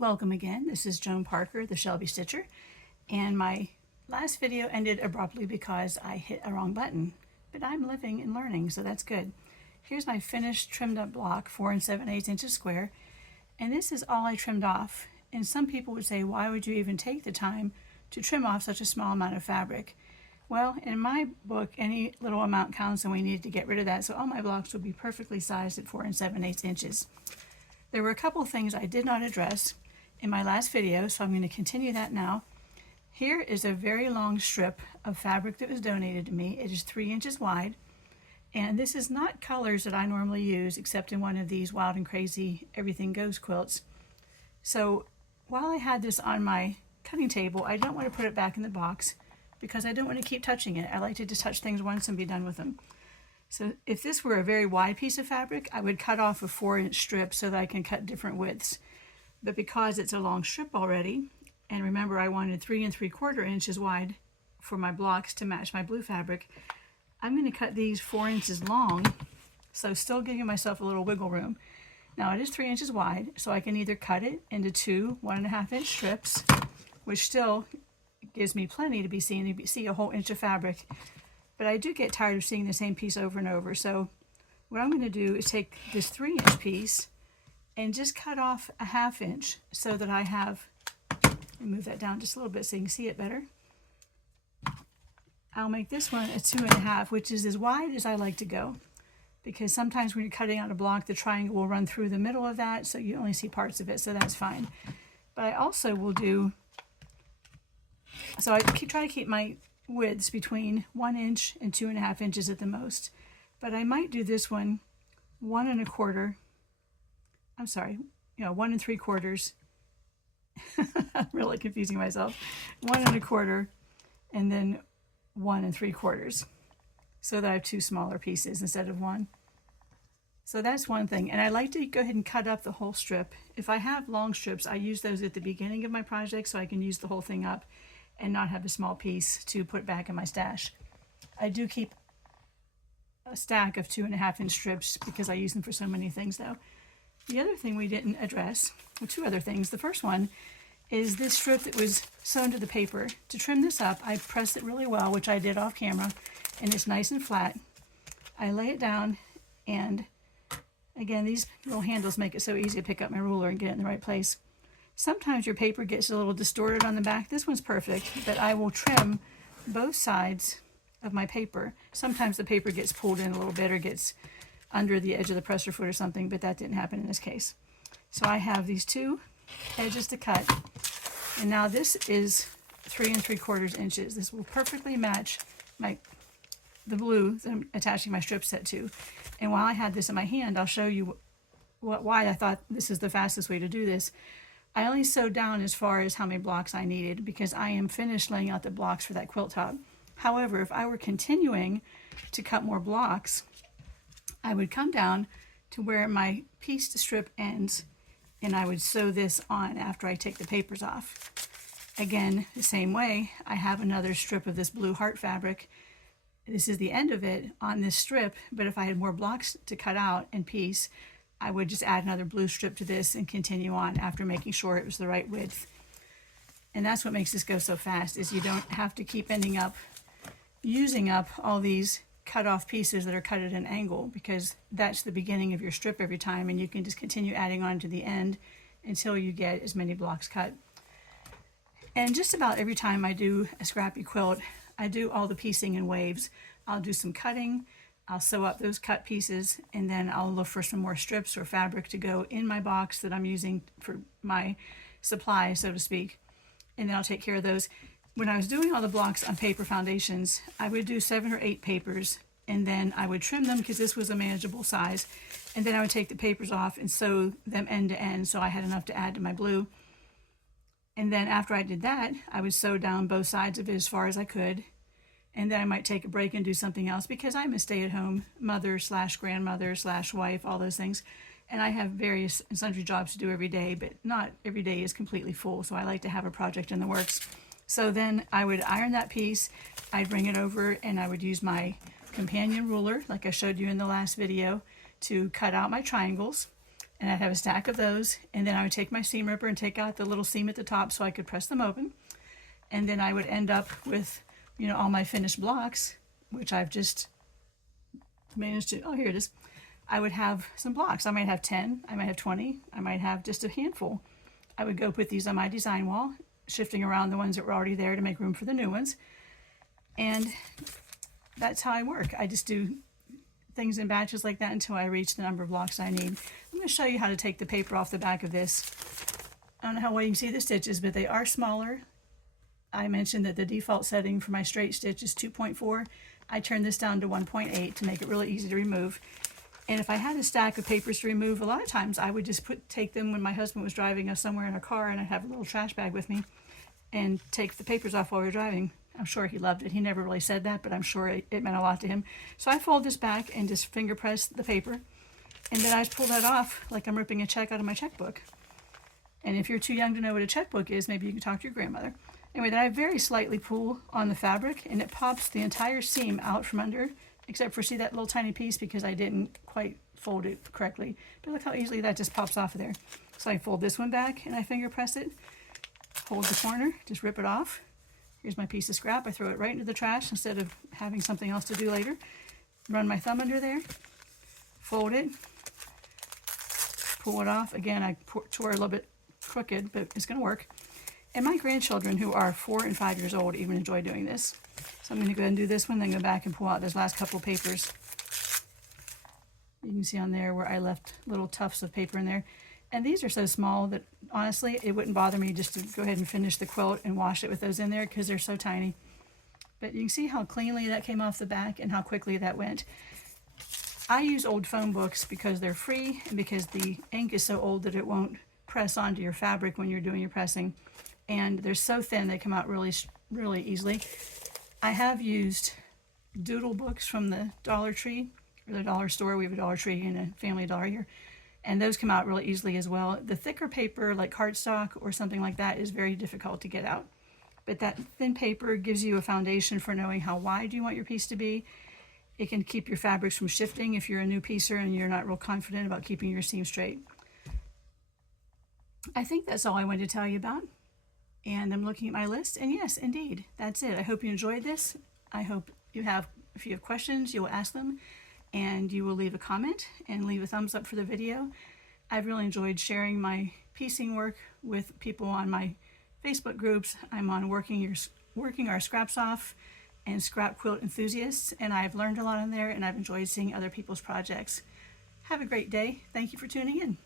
Welcome again. This is Joan Parker, the Shelby Stitcher, and my last video ended abruptly because I hit a wrong button, but I'm living and learning, so that's good. Here's my finished trimmed up block, 4 7/8 inches square, and this is all I trimmed off. And some people would say, why would you even take the time to trim off such a small amount of fabric? Well, in my book, any little amount counts, and we needed to get rid of that, so all my blocks would be perfectly sized at 4 7/8 inches. There were a couple of things I did not address in my last video, so I'm going to continue that now. Here is a very long strip of fabric that was donated to me. It is 3 inches wide, and this is not colors that I normally use except in one of these Wild and Crazy Everything Goes quilts. So while I had this on my cutting table, I don't want to put it back in the box because I don't want to keep touching it. I like to just touch things once and be done with them. So if this were a very wide piece of fabric, I would cut off a 4-inch strip so that I can cut different widths. But because it's a long strip already, and remember I wanted 3 3/4 inches wide for my blocks to match my blue fabric, I'm going to cut these 4 inches long, so still giving myself a little wiggle room. Now it is 3 inches wide, so I can either cut it into two 1.5-inch strips, which still gives me plenty to be seen, to see a whole inch of fabric. But I do get tired of seeing the same piece over and over, so what I'm going to do is take this 3-inch piece and just cut off a 1/2 inch so that I have, let me move that down just a little bit so you can see it better. I'll make this one a 2.5, which is as wide as I like to go, because sometimes when you're cutting out a block, the triangle will run through the middle of that, so you only see parts of it, so that's fine. But I also will do, so I try to keep my widths between 1 inch and 2.5 inches at the most. But I might do this one 1 1/4. I'm sorry, 1 3/4. I'm really confusing myself. 1 1/4, and then 1 3/4, so that I have two smaller pieces instead of one. So that's one thing. And I like to go ahead and cut up the whole strip. If I have long strips, I use those at the beginning of my project so I can use the whole thing up and not have a small piece to put back in my stash. I do keep a stack of 2.5-inch strips because I use them for so many things though. The other thing we didn't address, well, two other things. The first one is this strip that was sewn to the paper. To trim this up, I press it really well, which I did off camera, and it's nice and flat. I lay it down, and again, these little handles make it so easy to pick up my ruler and get it in the right place. Sometimes your paper gets a little distorted on the back. This one's perfect, but I will trim both sides of my paper. Sometimes the paper gets pulled in a little bit or gets under the edge of the presser foot or something, but that didn't happen in this case. So I have these two edges to cut, and now this is 3 3/4 inches. This will perfectly match the blue that I'm attaching my strip set to. And while I had this in my hand, I'll show you why I thought this is the fastest way to do this. I only sewed down as far as how many blocks I needed because I am finished laying out the blocks for that quilt top. However, if I were continuing to cut more blocks, I would come down to where my piece to strip ends, and I would sew this on after I take the papers off. Again, the same way, I have another strip of this blue heart fabric. This is the end of it on this strip, but if I had more blocks to cut out and piece, I would just add another blue strip to this and continue on after making sure it was the right width. And that's what makes this go so fast, is you don't have to keep ending up using up all these cut off pieces that are cut at an angle, because that's the beginning of your strip every time, and you can just continue adding on to the end until you get as many blocks cut. And just about every time I do a scrappy quilt, I do all the piecing in waves. I'll do some cutting, I'll sew up those cut pieces, and then I'll look for some more strips or fabric to go in my box that I'm using for my supply, so to speak, and then I'll take care of those. When I was doing all the blocks on paper foundations, I would do 7 or 8 papers, and then I would trim them because this was a manageable size, and then I would take the papers off and sew them end to end so I had enough to add to my blue. And then after I did that, I would sew down both sides of it as far as I could, and then I might take a break and do something else because I'm a stay-at-home mother / grandmother / wife, all those things, and I have various and sundry jobs to do every day, but not every day is completely full, so I like to have a project in the works. So then I would iron that piece, I'd bring it over, and I would use my companion ruler, like I showed you in the last video, to cut out my triangles. and I'd have a stack of those, and then I would take my seam ripper and take out the little seam at the top so I could press them open. And then I would end up with, all my finished blocks, which I've just managed to, oh, here it is. I would have some blocks. I might have 10, I might have 20, I might have just a handful. I would go put these on my design wall, shifting around the ones that were already there to make room for the new ones. And that's how I work. I just do things in batches like that until I reach the number of blocks I need. I'm going to show you how to take the paper off the back of this. I don't know how well you can see the stitches, but they are smaller. I mentioned that the default setting for my straight stitch is 2.4. I turned this down to 1.8 to make it really easy to remove. And if I had a stack of papers to remove, a lot of times I would just take them when my husband was driving us somewhere in a car, and I'd have a little trash bag with me and take the papers off while we were driving. I'm sure he loved it. He never really said that, but I'm sure it meant a lot to him. So I fold this back and just finger press the paper, and then I just pull that off like I'm ripping a check out of my checkbook. And if you're too young to know what a checkbook is, maybe you can talk to your grandmother. Anyway, then I very slightly pull on the fabric, and it pops the entire seam out from under, except for, see that little tiny piece, because I didn't quite fold it correctly. But look how easily that just pops off of there. So I fold this one back and I finger press it, hold the corner, just rip it off. Here's my piece of scrap. I throw it right into the trash instead of having something else to do later. Run my thumb under there, fold it, pull it off. Again, I tore a little bit crooked, but it's going to work. And my grandchildren, who are 4 and 5 years old, even enjoy doing this. So I'm going to go ahead and do this one, then go back and pull out those last couple papers. You can see on there where I left little tufts of paper in there. And these are so small that honestly, it wouldn't bother me just to go ahead and finish the quilt and wash it with those in there, because they're so tiny. But you can see how cleanly that came off the back and how quickly that went. I use old phone books because they're free and because the ink is so old that it won't press onto your fabric when you're doing your pressing. And they're so thin they come out really, really easily. I have used doodle books from the Dollar Tree or the dollar store. We have a Dollar Tree and a Family Dollar here. And those come out really easily as well. The thicker paper, like cardstock or something like that, is very difficult to get out. But that thin paper gives you a foundation for knowing how wide you want your piece to be. It can keep your fabrics from shifting if you're a new piecer and you're not real confident about keeping your seam straight. I think that's all I wanted to tell you about. And I'm looking at my list, and yes, indeed, that's it. I hope you enjoyed this. I hope you have, if you have questions, you will ask them, and you will leave a comment and leave a thumbs up for the video. I've really enjoyed sharing my piecing work with people on my Facebook groups. I'm on Working Our Scraps Off and Scrap Quilt Enthusiasts, and I've learned a lot on there, and I've enjoyed seeing other people's projects. Have a great day. Thank you for tuning in.